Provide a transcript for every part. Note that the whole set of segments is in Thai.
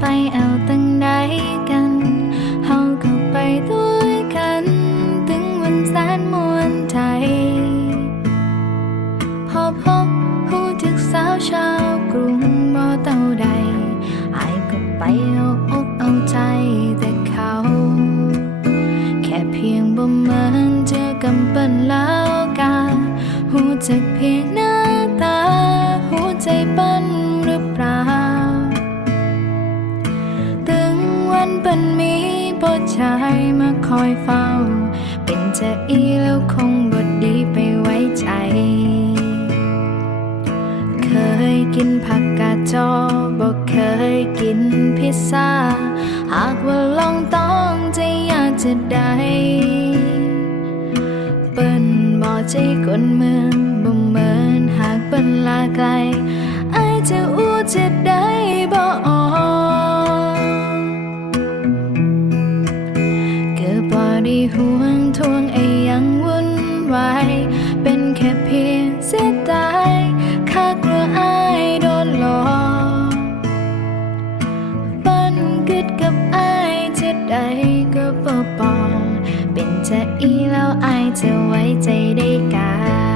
ไปเอาตั้งใดกันเฮาก็ไปด้วยกัน ถึงวันแสนมวนใจ พอพบผู้ถึกสาวชาวกรุงบ่เต่าใดไอก็ไปเอาอกเอาใจแต่เขา แค่เพียงบ่เหมือนเจอกำปั้นแล้วกาหูจักเพียงายมาคอยเฝ้า เป็นเจะอีแล้วคงบดดีไปไว้ใจ เคยกินผักกาดจอบอกเคยกินพิซซ่า หากว่าลองต้องจะอยากจะได้เปิ้นบอกใจคนเมืองบ่มเหมือนหากเปิ้นลาไกลไอายจะอู้จะได้ จะอีแล้วอายจะไว้ใจได้กา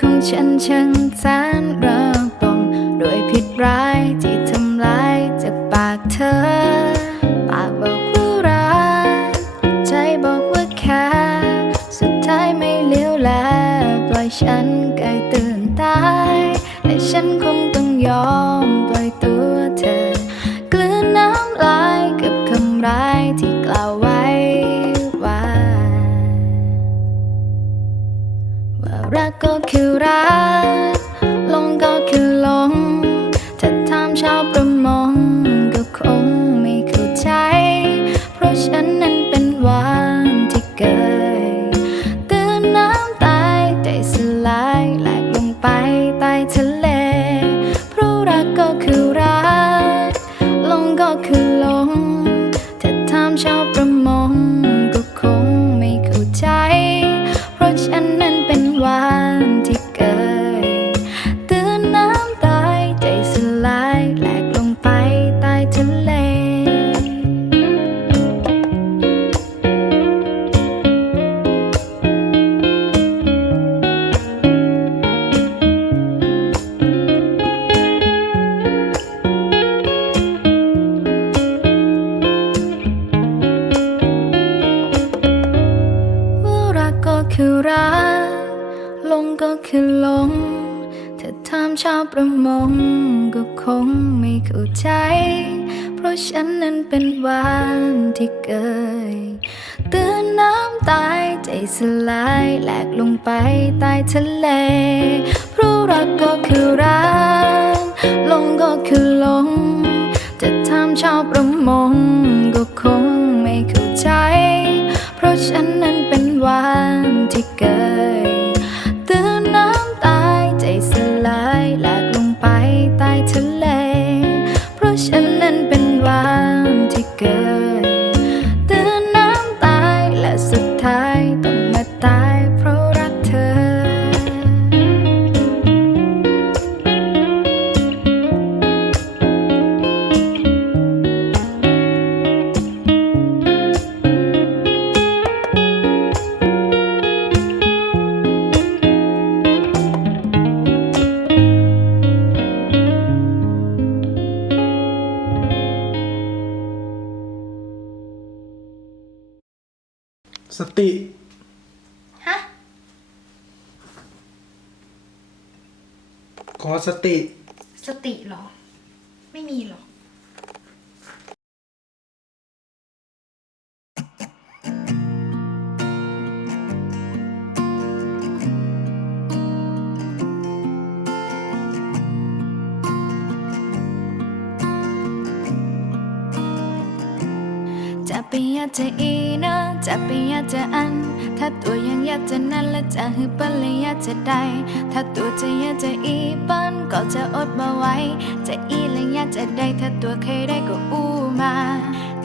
ของฉันช่างแสนระบมด้วยผิดร้ายที่ทำลายจากปากเธอ ทะเล คงไม่เข้าใจ เพราะฉันนั้นเป็นวานที่เกยตื่นน้ำตายใจสลายแหลกลงไปใต้ทะเล เพราะรักก็คือรัก ลงก็คือลง จะถามชาวประมงก็คงไม่เข้าใจ เพราะฉันนั้นเป็นวานที่เกย สติ สติเหรอ ไม่มีหรอก ไปอยากจะอีนะจะไปอยากจะอัน ถ้าตัวยังอยากจะนั่นและจะหือปันเลยอยากจะได้ ถ้าตัวจะอยากจะอีปันก็จะอดมาไว้ จะอีและอยากจะได้ ถ้าตัวเคยได้ก็อู้มา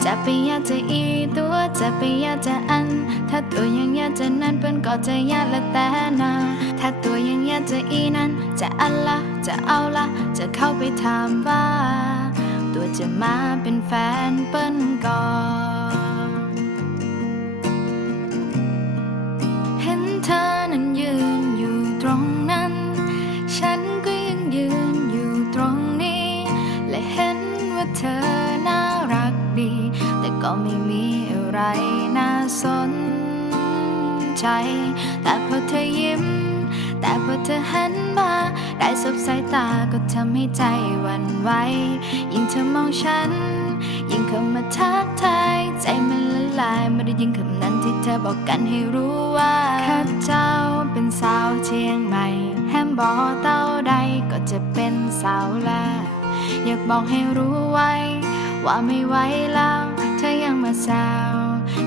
จะไปอยากจะอีตัวจะไปอยากจะอัน ถ้าตัวยังอยากจะนั่นเปิ้นก็จะอยากละแต่นาถ้าตัวยังอยากจะอีนั้น จะอันละจะเอาละจะเข้าไปถามว่า ตัวจะมาเป็นแฟนเปิ้นก่อน สนใจ แต่พอเธอยิ้ม แต่พอเธอหันมา ได้สบสายตาก็ทำให้ใจวันไหว ยิ่งเธอมองฉัน ยิ่งเข้ามาทักทาย ใจมันละลายไม่ได้ยินคำนั้นที่เธอบอกกันให้รู้ว่าข้าเจ้าเป็นสาวเชียงใหม่ แฮมบอเต้าใดก็จะเป็นสาวแล้วอยากบอกให้รู้ไว้ ว่าไม่ไหวแล้ว เธอยังมาแซว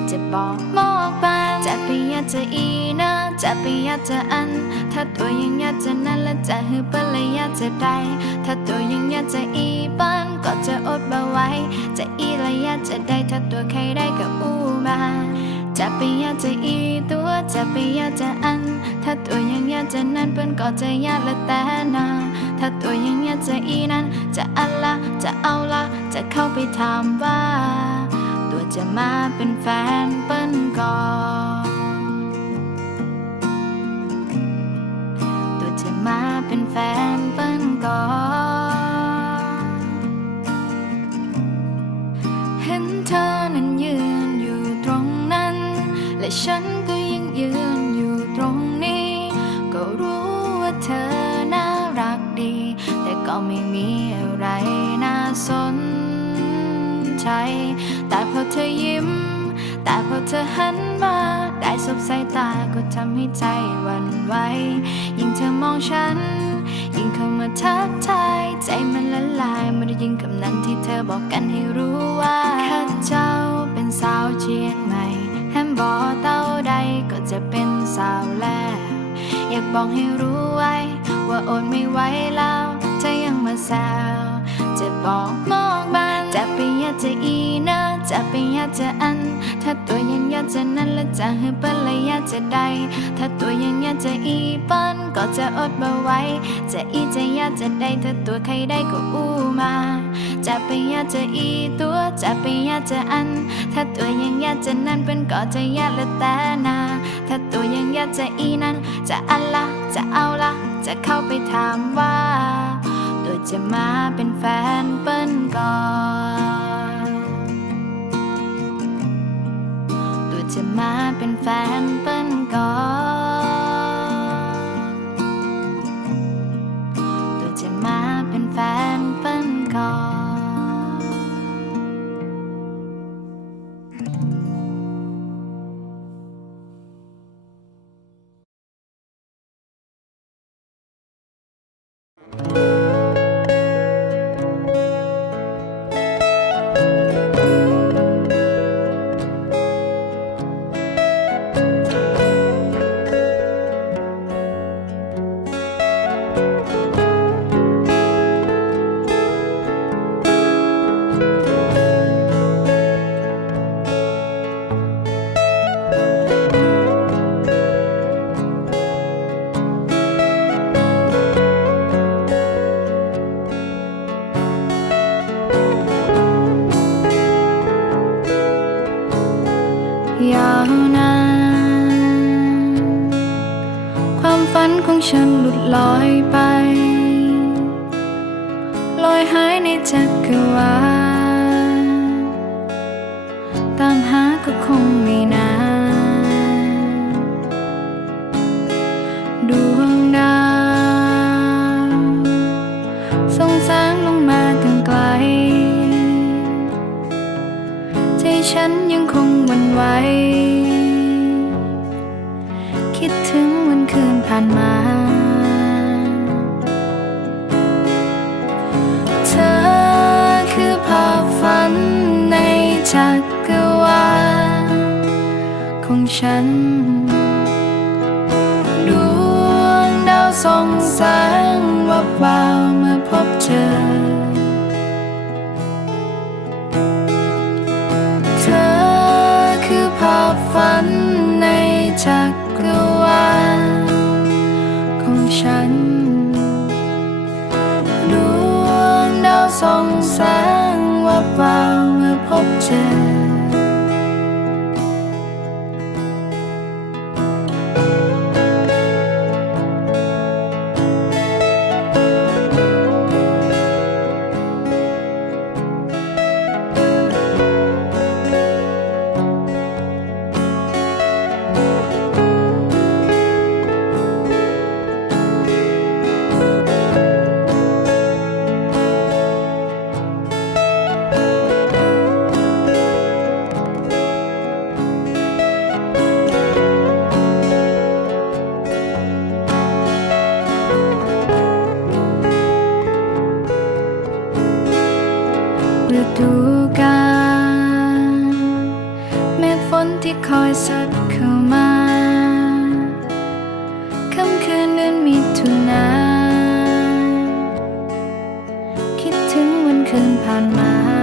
จะบอกมอกบางจะไปอยากจะอีนะจะไปอยากจะอัน ถ้าตัวยังอยากจะนั่นและจะหือเปเลยอยากจะได้ถ้าตัวยังอยากจะอีปันก็จะอดบ่ไหว้จะอีและอยากจะได้ถ้าตัวใครได้ก็อู้มาจะไปอยากจะอีตัวจะไปอยากจะอัน ถ้าตัวยังอยากจะนั่นเปิ้นก็จะยากละแต่นาถ้าตัวยังอยากจะอีนั้น จะอันละจะเอาละจะเข้าไปถามว่า จะมาเป็นแฟนเปิ้นก่อนตัวจะมาเป็นแฟนเปิ้นก่อนเห็นเธอนั้นยืนอยู่ตรงนั้น และฉันก็ยังยืนอยู่ตรงนี้ ก็รู้ว่าเธอน่ารักดี แต่ก็ไม่มีอะไรน่าสนใจ แต่พอเธอยิ้ม แต่พอเธอหันมา ได้สบสายตาก็ทำให้ใจหวั่นไหวยิ่งเธอมองฉัน ยิ่งเข้ามาทักทายใจมันละลายมื่อได้ยินคำนั้นที่เธอบอกกันให้รู้ว่าข้าเจ้าเป็นสาวเชียงใหม่แฮมบอเต้าใดก็จะเป็นสาวแล้ว อยากบอกให้รู้ไว้ ว่าอดไม่ไหวแล้วเธอยังมาแซวจะบอกมองบา จะไปยาจะอีนะจะไปยาจะอัน ถ้าตัวยังยาจะนั้นและจะให้เปิ้ละยาจะได้ถ้าตัวยังยาจะอีปิ้ลก็จะอดบ่ไหว้จะอีจะยาจะได้ถ้าตัวใครได้ก็อู้มาจะไปยาจะอีตัวจะไปยาจะอัน ถ้าตัวยังยาจะนั้นเป็นก็จะยาและแต่นาถ้าตัวยังยาจะอีนั้น จะอันละจะเอาละจะเข้าไปถามว่า จะมาเป็นแฟนเปิ้นก่อน ตัวจะมาเป็นแฟนเปิ้นก่อน ฉันยังคงหวันไหว คิดถึงวันคืนผ่านมา เธอคือภาพฝันในจักรวาลของฉัน ดวงดาวส่องแสงวับวาวเมื่อพบเจอ ฉัน ดวงดาวส่องแสง สัดเข้ามาค่ำคืนเดือนมิถุนาคิดถึงวันคืนผ่านมา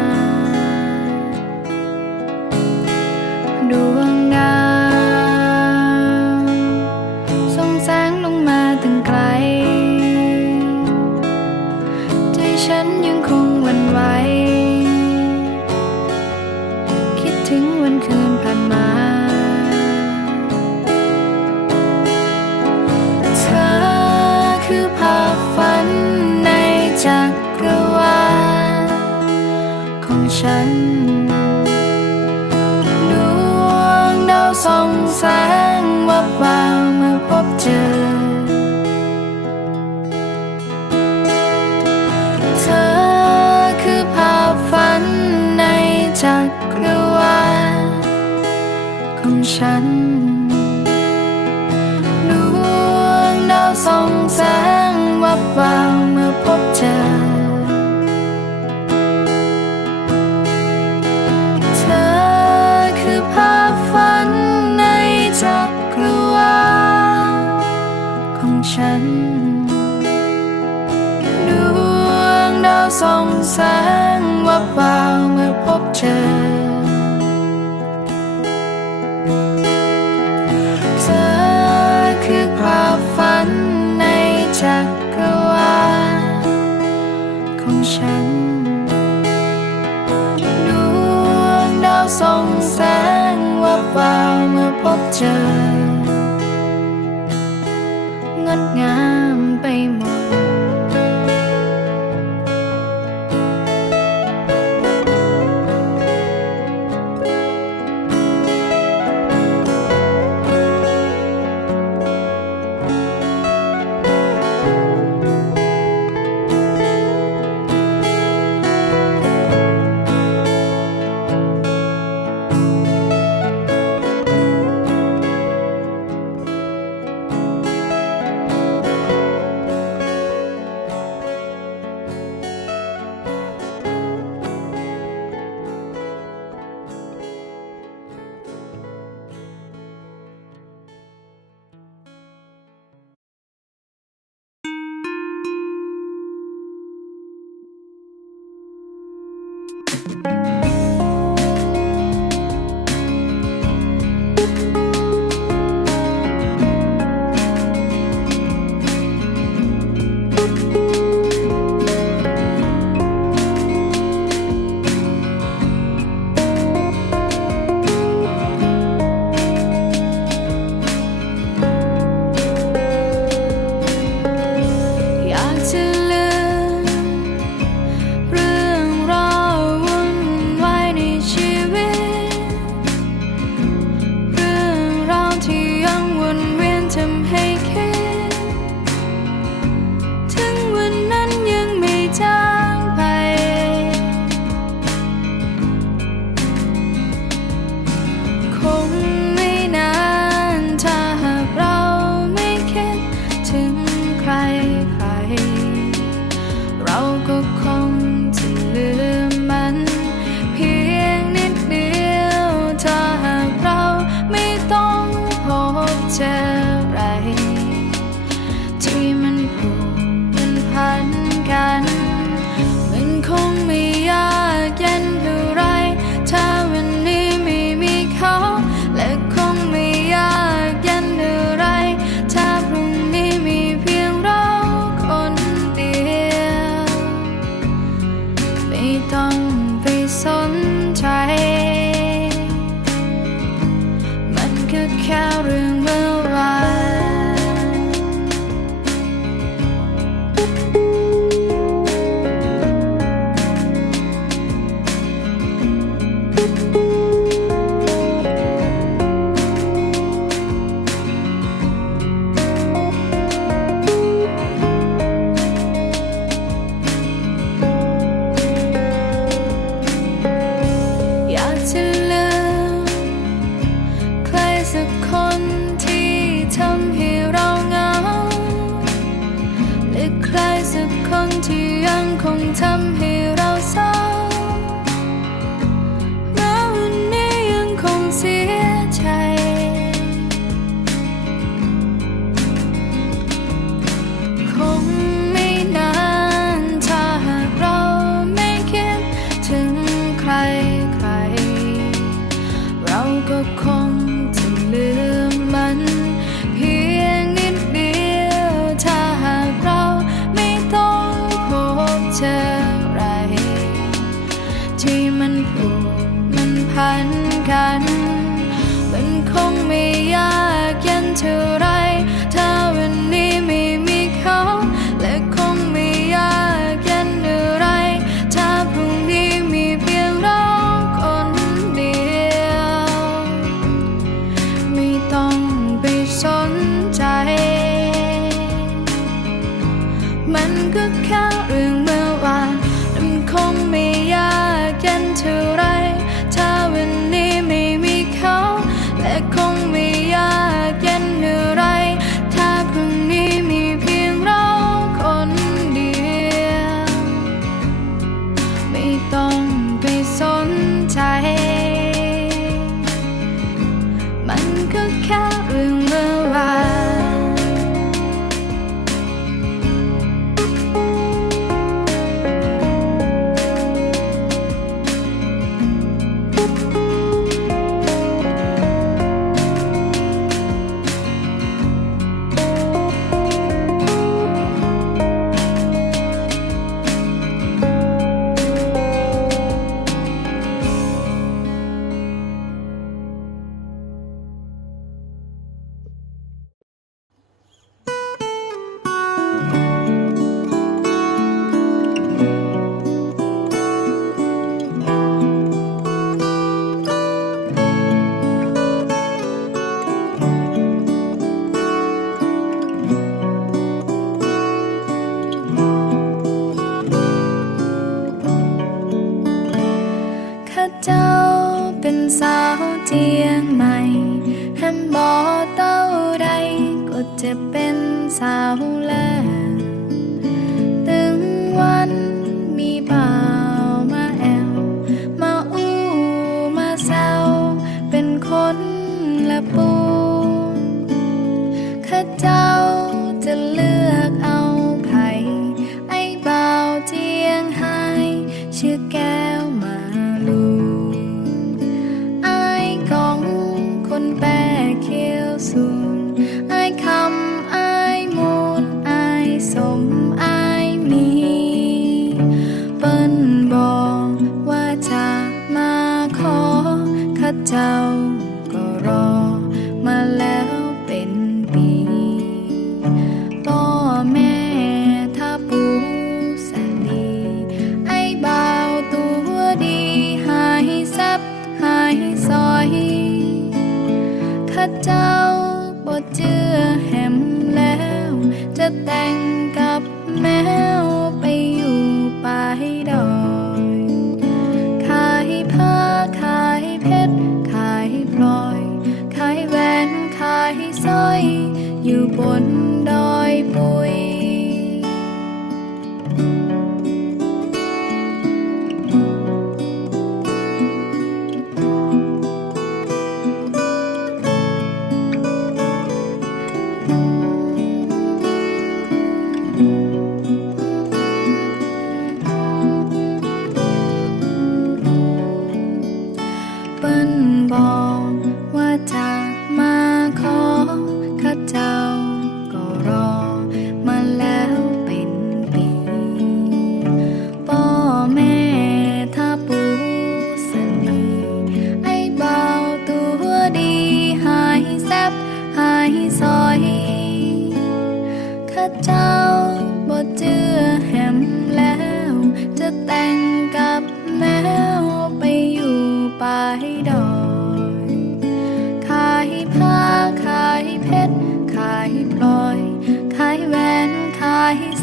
ฉัน ดวงดาวส่องแสงวับวาวเมื่อพบเธอ เธอคือภาพฝันในจักรวาลของฉัน ดวงดาวส่องแสงวับวาวเมื่อพบเธอ trời. Ngân nga time here. sao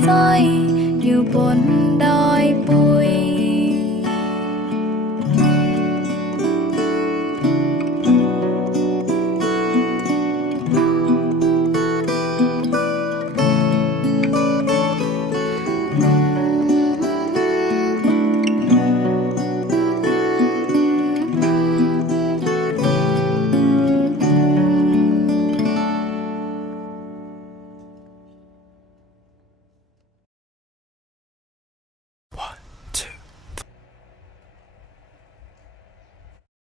สอยอยู่บน